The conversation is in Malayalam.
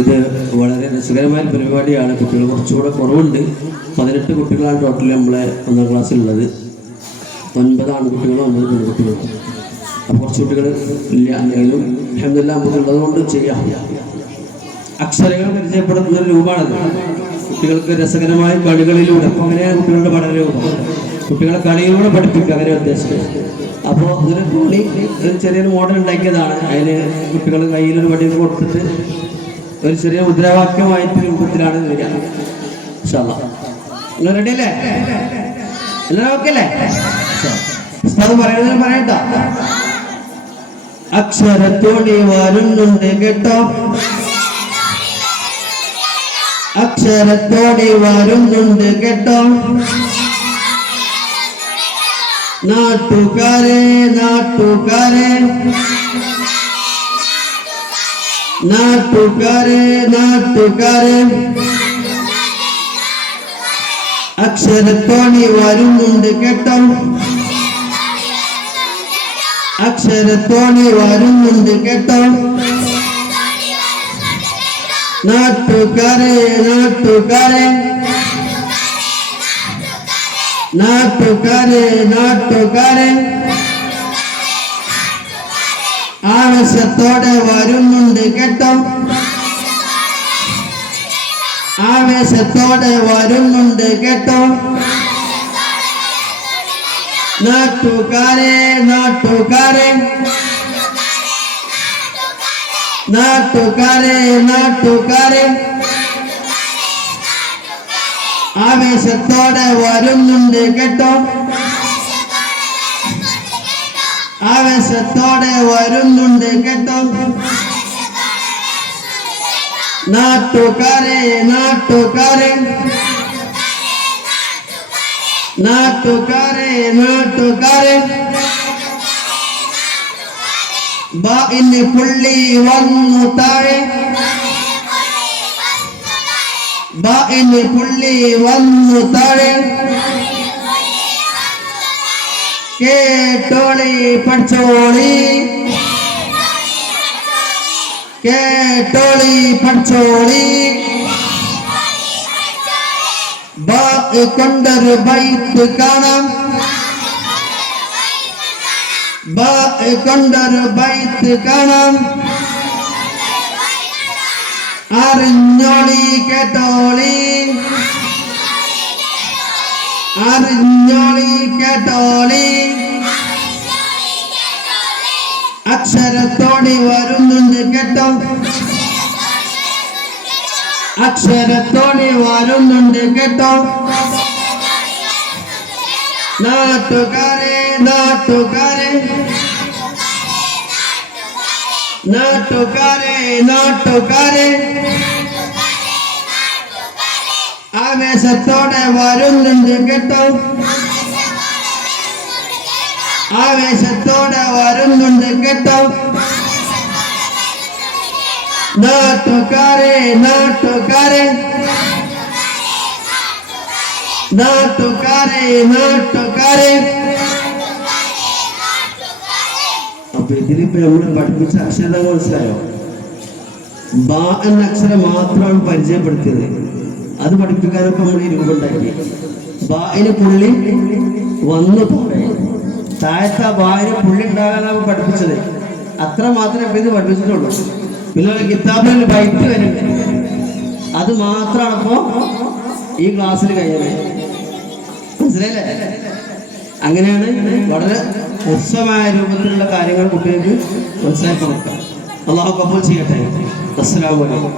ഇത് വളരെ രസകരമായ പരിപാടിയാണ്. കുട്ടികൾ കുറച്ചുകൂടെ കുറവുണ്ട്. 18 കുട്ടികളാണ് ടോട്ടൽ നമ്മളെ 1ാം ക്ലാസ്സിലുള്ളത്. 9 ആൺകുട്ടികളും 9 പെൺകുട്ടികളും. അപ്പോൾ കുറച്ച് കുട്ടികൾ ഇല്ല. എന്തെങ്കിലും അൽഹംദുലില്ലാഹ് നമുക്കുള്ളത് കൊണ്ട് ചെയ്യാം. അക്ഷരങ്ങൾ പരിചയപ്പെടുത്തുന്ന ഒരു രൂപമാണത്. കുട്ടികൾക്ക് രസകരമായ കളികളിലൂടെ, അപ്പോൾ അങ്ങനെയാണ് കുട്ടികളുടെ പഠന രൂപം. കുട്ടികളെ കളിയിലൂടെ പഠിപ്പിക്കുക, അങ്ങനെ ഉദ്ദേശിച്ചത്. അപ്പോൾ ഇതൊരു കൂടി ഒരു ചെറിയൊരു മോഡൽ ഉണ്ടാക്കിയതാണ്. അതിന് കുട്ടികൾ കയ്യിലൊരു വടി കൊടുത്തിട്ട് ഒരു ചെറിയ മുദ്രാവാക്യമായിട്ട് രൂപത്തിലാണ് വരിക. ഇൻഷാ അല്ലാഹ്. നിങ്ങൾ റെഡി അല്ലേ? എല്ലാവരും ഓക്കെ അല്ലേ? ഉസ്താദ് പറയുന്നത് പറയട്ടോ. അക്ഷരത്തോടി വരുന്നുണ്ട് കേട്ടോ, അക്ഷരത്തോടി വരുന്നുണ്ട് കേട്ടോ, നാട്ടുകാരെ നാട്ടുകാരെ നാട്ടുകാരെ നാട്ടുകാരെ, അക്ഷരത്തോടി വരുന്നുണ്ട് കേട്ടോ, അക്ഷരത്തോടി വരുന്നുണ്ട് കേട്ടോ, നാട്ടുകാരെ നാട്ടുകാരെ നാട്ടുകാരെ നാട്ടുകാരെ, ആവേശത്തോടെ വരുന്നുണ്ട് കേട്ടോ, ആവേശത്തോടെ വരുന്നുണ്ട് കേട്ടോ, നാട്ടുകാരെ നാട്ടുകാരെ നാട്ടുകാരെ നാട്ടുകാരെ, ആവേശത്തോടെ വരുന്നുണ്ട് കേട്ടോ, ആവേശത്തോടെ വരുന്നുണ്ട് കേട്ടോ, നാട്ടുകാരെ നാട്ടുകാരെ നാട്ടുകാരെ നാട്ടുകാരെ, ബാഇന് പുള്ളി വന്നു താഴെ, ബാഇന് പുള്ളി വന്നു താഴെ, കേട്ടോളി പഠിച്ചോളി, കേട്ടോളി പഠിച്ചോളി, ബാ കൊണ്ടൊരു ബൈത്ത് കാണാം, ബാ കൊണ്ടൊരു ബൈത്ത് കാണാം, അറിഞ്ഞോളി കേട്ടോളി, അറിഞ്ഞോളി കേട്ടോളി, അക്ഷരത്തോടി വരുന്നുണ്ട് കേട്ടോ, അക്ഷരത്തോടി വരുന്നുണ്ട് കേട്ടോ, നാട്ടുകാരെ നാട്ടുകാരെ നാട്ടുകാരെ നാട്ടുകാരെ, ആവേശത്തോടെ വരുന്നുണ്ട് കേട്ടോ, ആവേശത്തോടെ വരുന്നുണ്ട് കേട്ടോ, നാട്ടുകാരെ നാട്ടുകാരെ നാട്ടുകാരെ നാട്ടുകാരെ. അപ്പൊ ഇതിലിപ്പോ നമ്മള് പഠിപ്പിച്ച അക്ഷരങ്ങൾ മനസ്സിലായോ? ബ എന്ന അക്ഷരം മാത്രമാണ് പരിചയപ്പെടുത്തിയത്. അത് പഠിപ്പിക്കാനൊക്കെ നമ്മൾ ഈ രൂപം ഉണ്ടാക്കി. ബായിന് പുള്ളി വന്നു പോയി, താഴത്തെ ബായിന് പുള്ളി ഉണ്ടാകാനാണ് പഠിപ്പിച്ചത്. അത്ര മാത്രമേ ഇപ്പൊ ഇത് പഠിപ്പിച്ചിട്ടുള്ളൂ. പിന്നെ കിതാബിൽ ബൈറ്റ് വരും, അത് മാത്രമാണ് ഇപ്പോ ഈ ക്ലാസ്സിൽ കഴിഞ്ഞത്. മനസ്സിലായില്ലേ? അങ്ങനെയാണ് വളരെ ഉത്സവമായ രൂപത്തിലുള്ള കാര്യങ്ങൾ കുട്ടികൾക്ക് മനസ്സിലാക്കി കൊടുക്കാം. അള്ളാഹു കബൂൽ ചെയ്യട്ടെ. അസ്സലാമു അലൈക്കും.